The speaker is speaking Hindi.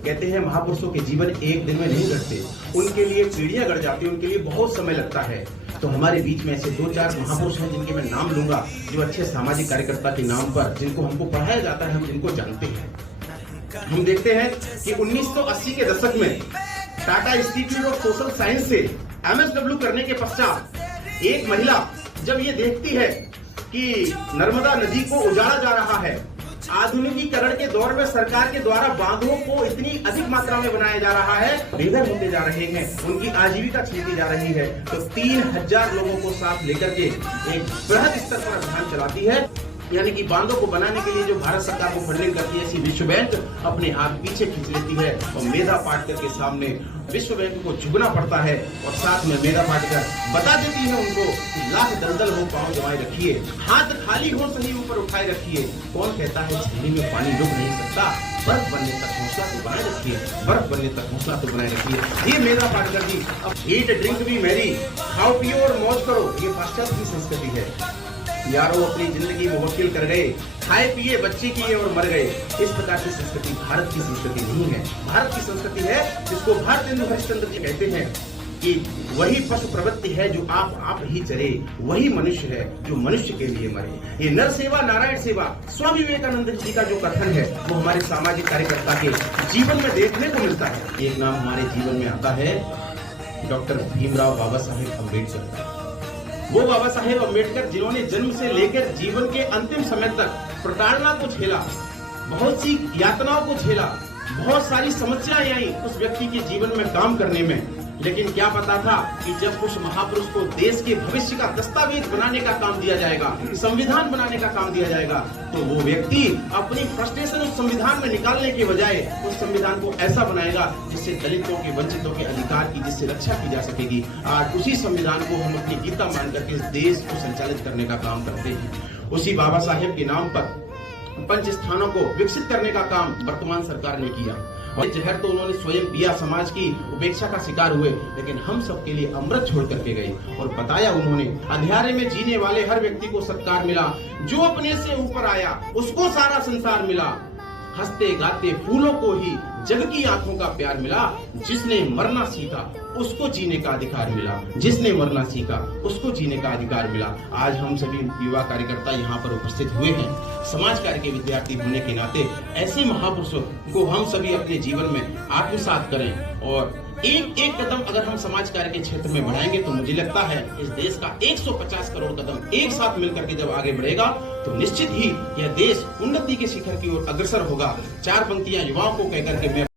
कहते हैं महापुरुषों के जीवन एक दिन में नहीं घटते, उनके लिए पीढ़ियां गढ़ जाती है, उनके लिए बहुत समय लगता है। तो हमारे बीच में ऐसे 2-4 महापुरुष हैं जिनके मैं नाम लूंगा, जो अच्छे सामाजिक कार्यकर्ता के नाम पर जिनको हमको पढ़ाया जाता है, हम जिनको जानते हैं। हम देखते हैं कि 1980 के दशक में Tata institute of social science से MSW करने के पश्चात एक महिला जब ये देखती है कि नर्मदा नदी को उजाड़ा जा रहा है, आधुनिकीकरण के दौर में सरकार के द्वारा बांधों को इतनी अधिक मात्रा में बनाया जा रहा है, बेघर होते जा रहे हैं, उनकी आजीविका छीनती जा रही है, तो 3000 लोगों को साथ लेकर के एक बृहद स्तर पर अभियान चलाती है। यानी कि बांधों को बनाने के लिए जो भारत सरकार को फंडिंग करती है, ऐसी विश्व बैंक अपने हाथ पीछे खींच लेती है और मेधा पाटकर के सामने विश्व बैंक को झुकना पड़ता है और साथ में मेधा पाटकर बता देती है उनको कि लाख दलदल हो पांव जमाए रखिए, हाथ खाली हो सही ऊपर उठाए रखिए। कौन कहता है झील में पानी रुक नहीं सकता, बर्फ बनने तक हौसला तो बनाए रखिए, बर्फ बनने तक हौसला तो बनाए रखिए। ये मेधा पाटकर जी, अब ईट ड्रिंक भी मैरी, खाओ पियो और मौज करो, ये पाश्चात्य की संस्कृति है। यारों अपनी जिंदगी मुवक्किल कर गए, खाए पिए बच्चे किए और मर गए। इस प्रकार की संस्कृति भारत की संस्कृति नहीं है। भारत की संस्कृति है जिसको भारतेंदु हरिश्चंद्र जी कहते हैं कि वही पशु प्रवृत्ति है जो आप ही चरे, वही मनुष्य है जो मनुष्य के लिए मरे। ये नर सेवा नारायण सेवा स्वामी विवेकानंद जी का जो कथन है, वो हमारे सामाजिक कार्यकर्ता के जीवन में देखने को मिलता है। एक नाम हमारे जीवन में आता है डॉक्टर भीमराव बाबा साहेब अम्बेडकर। वो बाबा साहेब अम्बेडकर जिन्होंने जन्म से लेकर जीवन के अंतिम समय तक प्रताड़ना को झेला, बहुत सी यातनाओं को झेला, बहुत सारी समस्याएं आई उस व्यक्ति के जीवन में काम करने में। लेकिन क्या पता था कि जब उस महापुरुष को देश के भविष्य का दस्तावेज बनाने का काम दिया जाएगा, संविधान बनाने का काम दिया जाएगा, तो वो व्यक्ति अपनी फ्रस्ट्रेशन उस संविधान में निकालने के बजाय उस संविधान को ऐसा बनाएगा जिससे दलितों के, वंचितों के अधिकार की जिससे रक्षा की जा सकेगी। आज उसी संविधान को हम अपनी गीता मान करके इस देश को संचालित करने का काम करते हैं। उसी बाबा साहेब के नाम पर पंच स्थानों को विकसित करने का काम वर्तमान सरकार ने किया और जहर तो उन्होंने स्वयं पिया, समाज की उपेक्षा का शिकार हुए, लेकिन हम सब के लिए अमृत छोड़ करके गए और बताया उन्होंने, अंधियारे में जीने वाले हर व्यक्ति को सत्कार मिला, जो अपने से ऊपर आया उसको सारा संसार मिला, हंसते गाते फूलों को ही जग की आंखों का प्यार मिला, जिसने मरना सीखा उसको जीने का अधिकार मिला, जिसने मरना सीखा उसको जीने का अधिकार मिला। आज हम सभी युवा कार्यकर्ता यहाँ पर उपस्थित हुए हैं, समाज कार्य के विद्यार्थी होने के नाते ऐसे महापुरुषों को हम सभी अपने जीवन में आत्मसात करें और एक एक कदम अगर हम समाज कार्य के क्षेत्र में बढ़ाएंगे तो मुझे लगता है इस देश का 150 करोड़ कदम एक साथ मिलकर के जब आगे बढ़ेगा तो निश्चित ही यह देश उन्नति के शिखर की ओर अग्रसर होगा। 4 पंक्तियां युवाओं को कहकर के मैं